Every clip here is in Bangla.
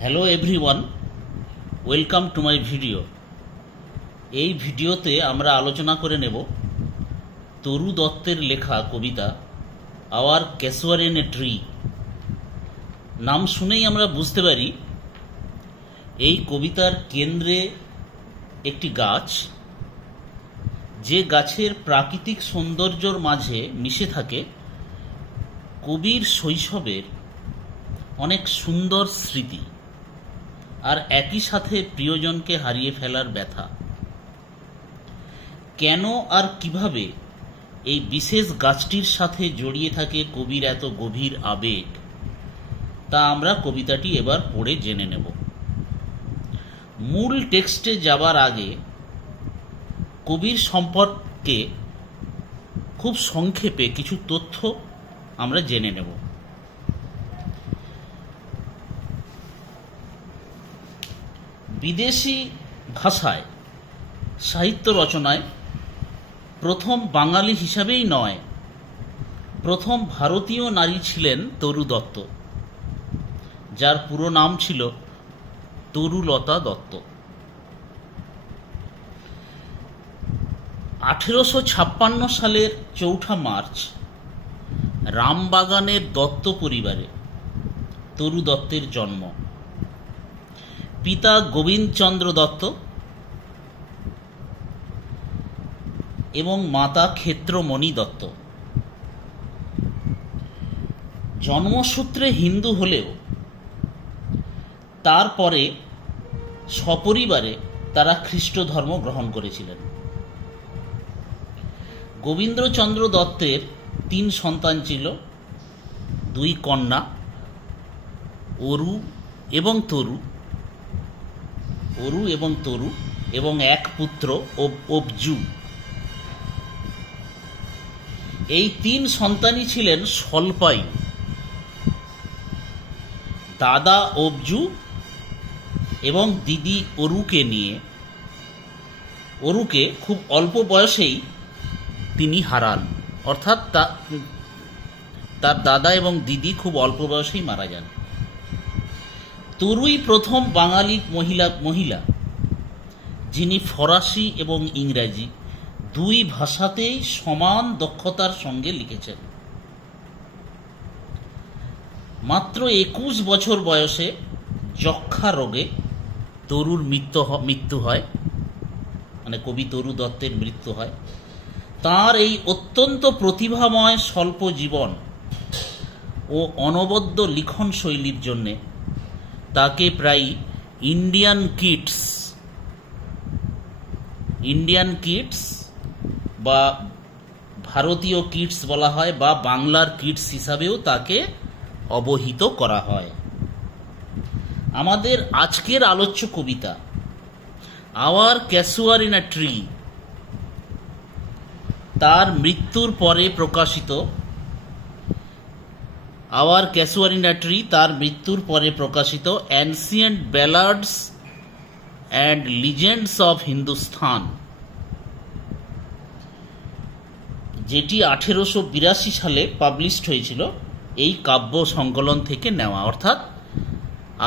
Hello everyone, welcome to my video. এই ভিডিওতে আমরা আলোচনা করে নেব তরু দত্তের লেখা কবিতা আওয়ার ক্যাসুয়ার ইন এ ট্রি। নাম শুনেই আমরা বুঝতে পারি এই কবিতার কেন্দ্রে একটি গাছ, যে গাছের প্রাকৃতিক সৌন্দর্যর মাঝে মিশে থাকে কবির শৈশবের অনেক সুন্দর স্মৃতি আর একই সাথে প্রিয়জনকে হারিয়ে ফেলার ব্যথা। কেন আর কিভাবে এই বিশেষ গাছটির সাথে জড়িয়ে থাকে কবির এত গভীর আবেগ, তা আমরা কবিতাটি এবার পড়ে জেনে নেব। মূল টেক্সটে যাবার আগে কবির সম্পর্কে খুব সংক্ষেপে কিছু তথ্য আমরা জেনে নেব। বিদেশি ভাষায় সাহিত্য রচনায় প্রথম বাঙালি হিসাবেই নয়, প্রথম ভারতীয় নারী ছিলেন তরু দত্ত, যার পুরো নাম ছিল তরুলতা দত্ত। 1856 সালের 4 মার্চ রামবাগানের দত্ত পরিবারে তরু দত্তের জন্ম। পিতা গোবিন্দচন্দ্র দত্ত এবং মাতা ক্ষেত্রমণি দত্ত। জন্মসূত্রে হিন্দু হলেও তারপরে সপরিবারে তারা খ্রিস্ট ধর্ম গ্রহণ করেছিলেন। গোবিন্দচন্দ্র দত্তের 3 সন্তান ছিল, 2 কন্যা অরু এবং তরু এবং 1 পুত্র অবজু। এই 3 সন্তানই ছিলেন স্বল্পায়ু। দাদা অবজু এবং দিদি অরুকে খুব অল্প বয়সেই তিনি হারান, অর্থাৎ তার দাদা এবং দিদি খুব অল্প বয়সেই মারা যান। তরুই প্রথম বাঙালি মহিলা যিনি ফরাসি এবং ইংরাজি 2 ভাষাতেই সমান দক্ষতার সঙ্গে লিখেছেন। মাত্র 21 বছর বয়সে যক্ষা রোগে তরুর মৃত্যু হয়, মানে কবি তরু দত্তের মৃত্যু হয়। তার এই অত্যন্ত প্রতিভাময় স্বল্প জীবন ও অনবদ্য লিখন শৈলীর জন্যে তাকে প্রায় ইন্ডিয়ান কিডস বা ভারতীয় কিডস বলা হয়, বা বাংলার কিডস হিসাবেও তাকে অবহিত করা হয়। আমাদের আজকের আলোচ্য কবিতা আওয়ার ক্যাসুয়ার ইন আ ট্রি তার মৃত্যুর পরে প্রকাশিত ancient ব্যালাডস and legends of Hindustan, যেটি 1882 সালে পাবলিশড হয়েছিল, এই কাব্য সংকলন থেকে নেওয়া। অর্থাৎ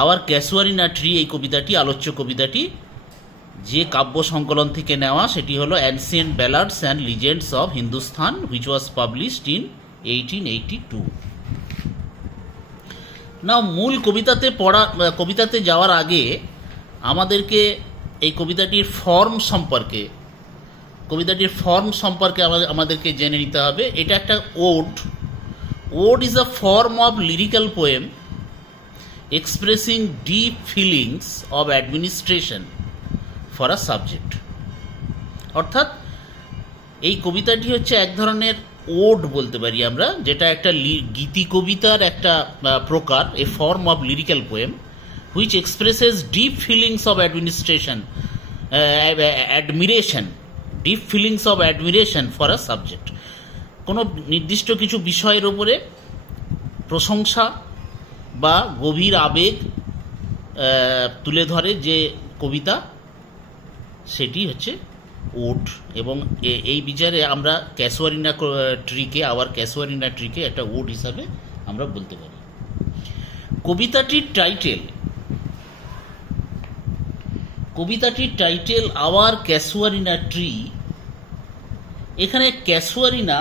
আওয়ার ক্যাসুয়ার ইন আ ট্রি, এই কবিতাটি, আলোচ্য কবিতাটি যে কাব্য সংকলন থেকে নেওয়া সেটি হলো ancient ব্যালাডস and legends of Hindustan, which was published in 1882। না, মূল কবিতাতে যাওয়ার আগে আমাদেরকে এই কবিতাটির ফর্ম সম্পর্কে আমাদেরকে জেনে নিতে হবে। এটা একটা ode is a form of lyrical poem expressing deep feelings of administration for a subject. অর্থাৎ এই কবিতাটি হচ্ছে এক ধরনের ওড বলতে পারি আমরা, যেটা একটা গীতি কবিতার একটা প্রকার, a form of lyrical poem which expresses deep feelings of admiration for a subject। কোনো নির্দিষ্ট কিছু বিষয়ের উপরে প্রশংসা বা গভীর আবেগ তুলে ধরে যে কবিতা, সেটি হচ্ছে ওড। এবং এই বিচারে আমরা আওয়ার ক্যাসুয়ার ইন আ ট্রিকে একটা ওড হিসাবে আমরা বলতে পারি। কবিতাটির টাইটেল কবিতাটির টাইটেল আওয়ার ক্যাসুয়ারিনা ট্রি। এখানে ক্যাসুয়ারিনা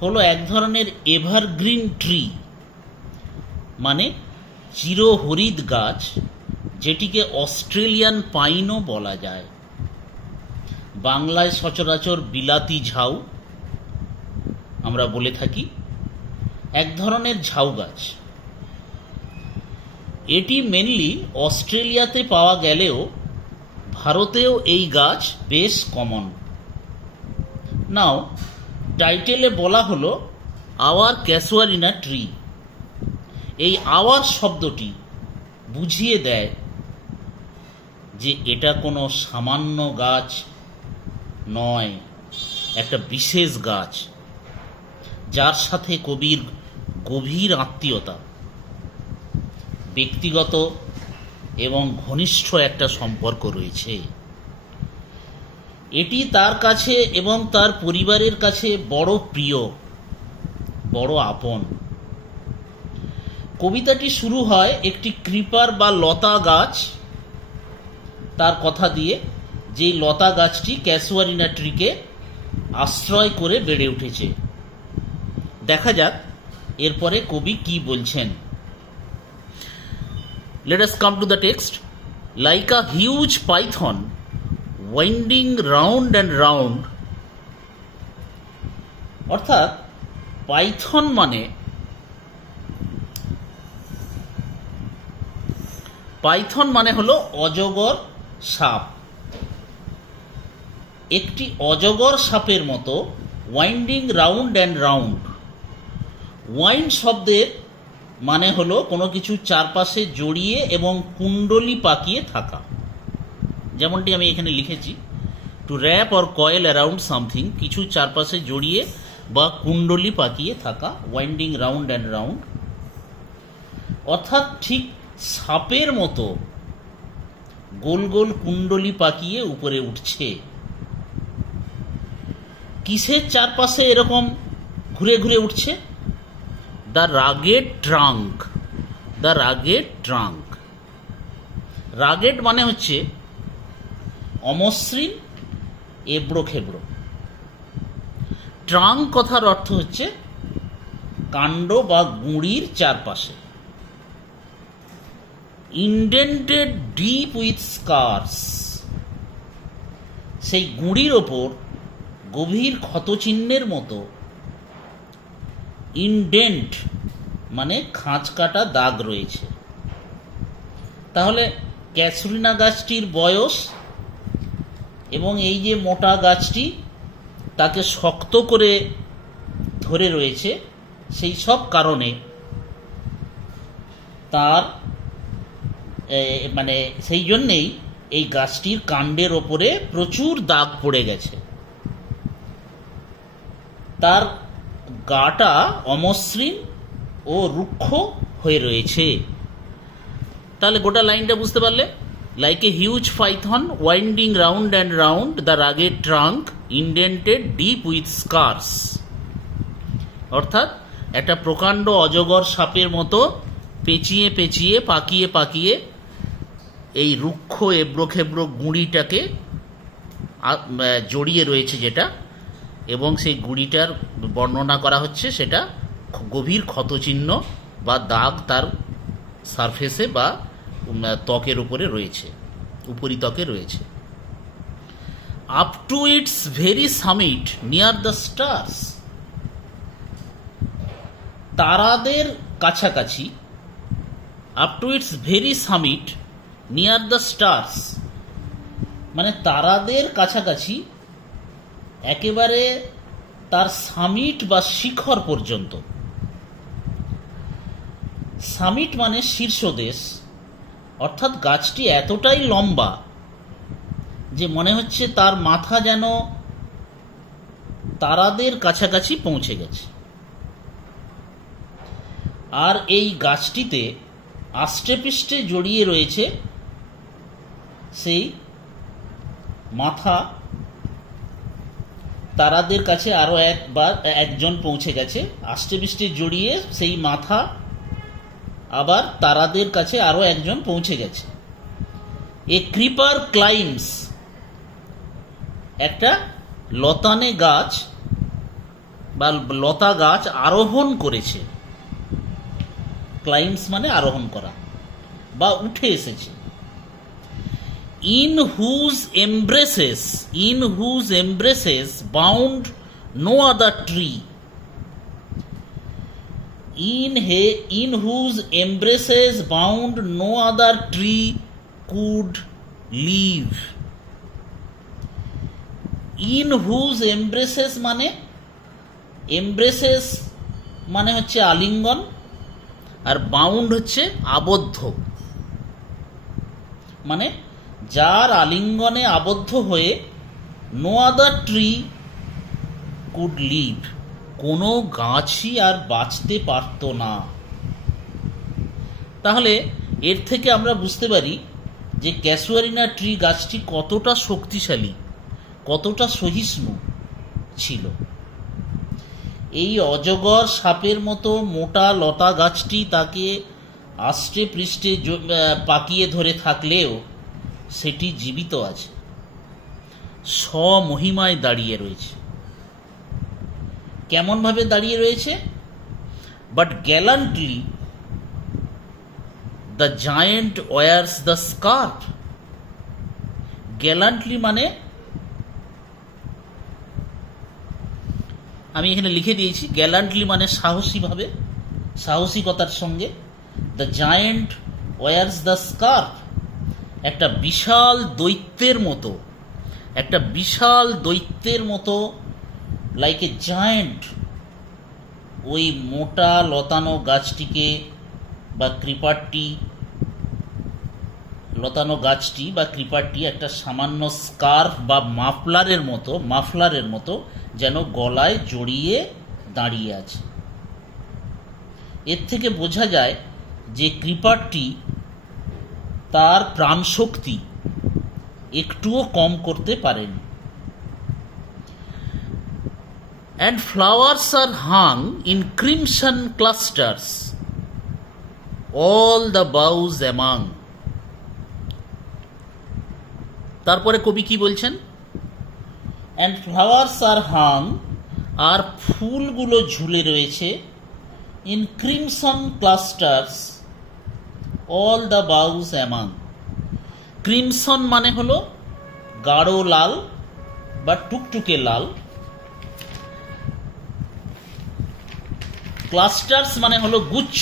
হলো এক ধরনের এভারগ্রিন ট্রি, মানে চিরহরিৎ গাছ, যেটিকে অস্ট্রেলিয়ান পাইনও বলা যায়। বাংলায় সচরাচর বিলাতি ঝাউ আমরা বলে থাকি। এক ধরনের ঝাউ গাছ। এটি মেনলি অস্ট্রেলিয়াতে পাওয়া গেলেও ভারতেও এই গাছ বেশ কমন। নাও টাইটেলে বলা হলো আওয়ার ক্যাসুয়ারিনা ট্রি। এই আওয়ার শব্দটি বুঝিয়ে দেয় যে এটা কোনো সামান্য গাছ নয়, একটা বিশেষ গাছ যার সাথে কবির গভীর আত্মীয়তা, ব্যক্তিগত এবং ঘনিষ্ঠ একটা সম্পর্ক রয়েছে। এটি তার কাছে এবং তার পরিবারের কাছে বড় প্রিয়, বড় আপন। কবিতাটি শুরু হয় একটি ক্রিপার বা লতা গাছ তার কথা দিয়ে, যে লতা গাছটি ক্যাসুয়ারিনা ট্রিকে আশ্রয় করে বেড়ে উঠেছে। দেখা যাক এরপরে কবি কি বলছেন। Let us come to the text. Like a huge python winding round and round, অর্থাৎ পাইথন মানে হলো অজগর সাপ। একটি অজগর সাপের মতো winding round and round. Wind শব্দের মানে হলো কোনো কিছু চারপাশে জড়িয়ে এবং কুণ্ডলী পাকিয়ে থাকা, যেমনটি আমি এখানে লিখেছি, to wrap or coil around something, কিছু চারপাশে জড়িয়ে বা কুণ্ডলী পাকিয়ে থাকা, ওয়াইন্ডিং রাউন্ড অ্যান্ড রাউন্ড। অর্থাৎ ঠিক সাপের মতো গোল গোল কুণ্ডলী পাকিয়ে উপরে উঠছে। কিসের চারপাশে এরকম ঘুরে ঘুরে উঠছে? The rugged trunk. The rugged trunk. Rugged মানে হচ্ছে অমসৃণ, এবড়ো খেবড়ো। ট্রাঙ্ক কথার অর্থ হচ্ছে কাণ্ড বা গুঁড়ির চারপাশে। ইন্ডেন্টেড ডিপ উইথ স্কার্স, সেই গুঁড়ির ওপর গভীর ক্ষতচিহ্নের মতো। ইনডেন্ট মানে খাঁজ কাটা দাগ রয়েছে। তাহলে ক্যাসুয়ারিনা গাছটির বয়স এবং এই যে মোটা গাছটি তাকে শক্ত করে ধরে রয়েছে, সেই সব কারণে তার মানে সেই জন্যেই এই গাছটির কাণ্ডের ওপরে প্রচুর দাগ পড়ে গেছে। তার গাটা অমসৃণ ও রুক্ষ হয়ে রয়েছে। তাহলে গোটা লাইনটা বুঝতে পারলে? Like a huge Python winding round and round, the rugged trunk indented deep with স্কার্স। অর্থাৎ একটা প্রকাণ্ড অজগর সাপের মতো পেঁচিয়ে পেঁচিয়ে পাকিয়ে পাকিয়ে এই রুক্ষ এবড়ো খেবড়ো গুঁড়িটাকে জড়িয়ে রয়েছে যেটা, এবং সেই গুঁড়িটার বর্ণনা করা হচ্ছে সেটা গভীর ক্ষতচিহ্ন বা দাগ তার সারফেসে বা ত্বকের উপরে রয়েছে, উপরিত্বকে রয়েছে। Up to its very summit near the stars, তারাদের কাছাকাছি। Up to its very summit near the stars মানে তারাদের কাছাকাছি, একেবারে তার সামিট বা শিখর পর্যন্ত। সামিট মানে শীর্ষদেশ, অর্থাৎ গাছটি এতটাই লম্বা যে মনে হচ্ছে তার মাথা যেন তারাদের কাছাকাছি পৌঁছে গেছে। আর এই গাছটিতে আষ্টেপৃষ্ঠে জড়িয়ে রয়েছে সেই মাথা। তারাদের কাছে আরো একজন পৌঁছে গেছে, আষ্টেপৃষ্ঠে জড়িয়ে সেই মাথা, আবার তারাদের কাছে আরো একজন পৌঁছে গেছে। এ ক্রিপার ক্লাইম্স, একটা লতানে গাছ বা লতা গাছ আরোহণ করেছে। ক্লাইম্স মানে আরোহণ করা বা উঠে এসেছে। In whose embraces bound no other tree, in whose embraces bound no other tree could live. In whose embraces মানে embraces মানে হচ্ছে আলিঙ্গন, আর বাউন্ড হচ্ছে আবদ্ধ, মানে যার আলিঙ্গনে আবদ্ধ হয়ে no other tree could live, কোনো গাছই আর বাঁচতে পারত না। তাহলে এর থেকে আমরা বুঝতে পারি যে ক্যাসুয়ারিনা ট্রি গাছটি কতটা শক্তিশালী, কতটা সহিষ্ণু ছিল। এই অজগর সাপের মতো মোটা লতা গাছটি তাকে আষ্টে পৃষ্ঠে পাকিয়ে ধরে থাকলেও সেটি জীবিত আছে, স্বমহিমায় দাঁড়িয়ে রয়েছে। কেমন ভাবে দাঁড়িয়ে রয়েছে? But gallantly the giant wears the scarf. Gallantly মানে আমি এখানে লিখে দিয়েছি, গ্যালান্টলি মানে সাহসী ভাবে, সাহসিকতার সঙ্গে। The giant wears the scarf, একটা বিশাল দৈত্যের মতো লাইক এ জায়েন্ট ওই মোটা লতানো গাছটিকে বা ক্রিপারটি একটা সামান্য স্কার্ফ বা মাফলারের মতো যেন গলায় জড়িয়ে দাঁড়িয়ে আছে। এর থেকে বোঝা যায় যে ক্রিপারটি তার প্রাণশক্তি একটুও কম করতে পারেনি। And flowers are hung in crimson clusters, all the boughs among. তারপরে কবি কি বলছেন? And flowers are hung, আর ফুলগুলো ঝুলে রয়েছে, in crimson clusters, all the boughs among. Crimson মানে হলো গাঢ় লাল বা টুকটুকে লাল, ক্লাস্টার্স মানে হলো গুচ্ছ,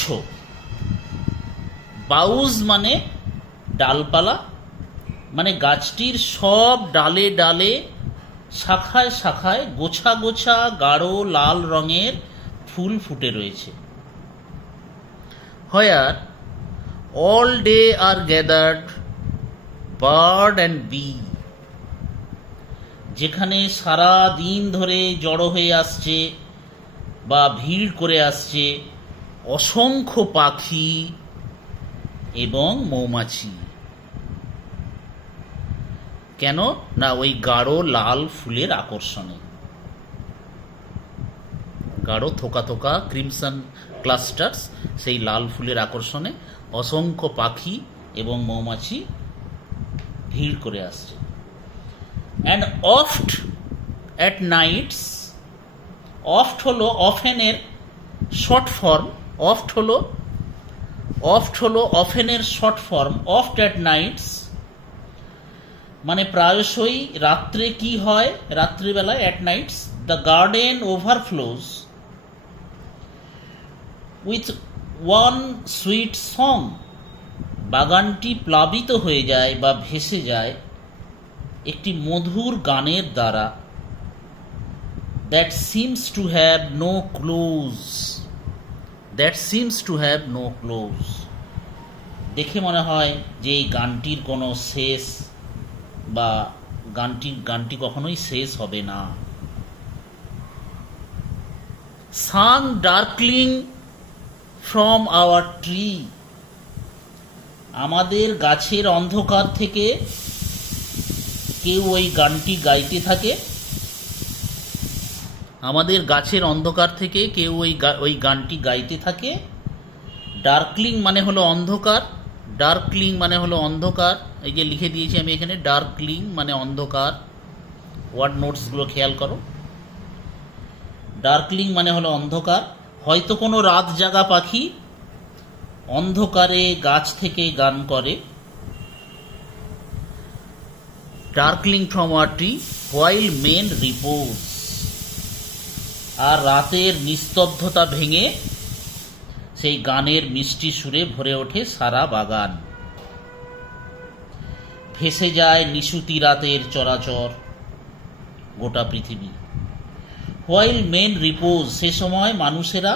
বাউজ মানে ডালপালা, মানে গাছটির সব ডালে ডালে শাখায় শাখায় গোছা গোছা গাঢ় লাল রঙের ফুল ফুটে রয়েছে। Where all day are gathered bird and bee, যেখানে সারা দিন ধরে জড়ো হয়ে আসছে বা ভিড় করে আসছে অসংখ্য পাখি এবং মৌমাছি। কেন না ওই গাঢ় লাল ফুলের আকর্ষণে, গাঢ় থোকা থোকা ক্রিমসন ক্লাস্টার্স, সেই লাল ফুলের আকর্ষণে অসংখ্য পাখি এবং মৌমাছি ভিড় করে আসছে। And oft at nights, oft হলো অফেনের শর্ট ফর্ম, অফট হলো অফেনের short form. Oft at nights মানে প্রায়শই রাত্রে কি হয়, রাত্রিবেলায়, at nights the garden overflows with one sweet song, বাগানটি প্লাবিত হয়ে যায় বা ভেসে যায় একটি মধুর গানের দ্বারা। That seems to have no close. দেখে মনে হয় যে এই গানটির কোনো শেষ বা গানটি কখনোই শেষ হবে না। Sung darkling from our tree, আমাদের গাছের অন্ধকার থেকে কেউ ওই গানটি গাইতে থাকে, আমাদের গাছের অন্ধকার থেকে কেউ ওই গানটি গাইতে থাকে। ডার্কলিং মানে হলো অন্ধকার, ডার্কলিং মানে হলো অন্ধকার, এই যে লিখে দিয়েছি আমি এখানে, ডার্কলিং মানে অন্ধকার। ওয়ার্ড নোটসগুলো খেয়াল করো। ডার্কলিং মানে হলো অন্ধকার, হয়তো কোনো রাত জাগা পাখি অন্ধকারে গাছ থেকে গান করে। Darkling from a tree while men repose, আর রাতের নিস্তব্ধতা ভেঙে সেই গানের মিষ্টি সুরে ভরে ওঠে সারা বাগান। ভেসে যায় নিশুতি রাতের চরাচর গোটা পৃথিবী। হোয়াইল মেন রিপোজ, সে সময় মানুষেরা,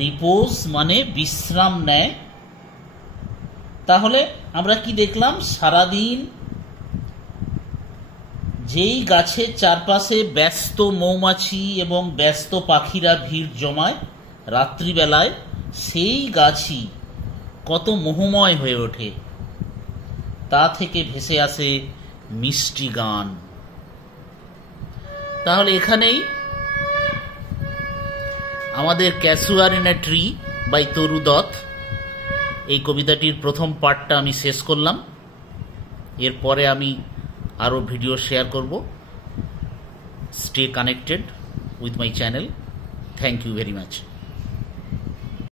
রিপোজ মানে বিশ্রাম নেয়। তাহলে আমরা কি দেখলাম? সারাদিন যেই গাছের চারপাশে ব্যস্ত মৌমাছি এবং ব্যস্ত পাখিরা ভিড় জমায়, রাত্রিবেলায় সেই গাছই কত মোহময় হয়ে ওঠে, তা থেকে ভেসে আসে মিষ্টি গান। তাহলে এখানেই আমাদের ক্যাসুয়ার ইন এ ট্রি বাই তরু দত্ত, এই কবিতাটির প্রথম পার্টটা আমি শেষ করলাম। এরপরে আমি আরও ভিডিও শেয়ার করব। Stay connected with my channel. Thank you very much.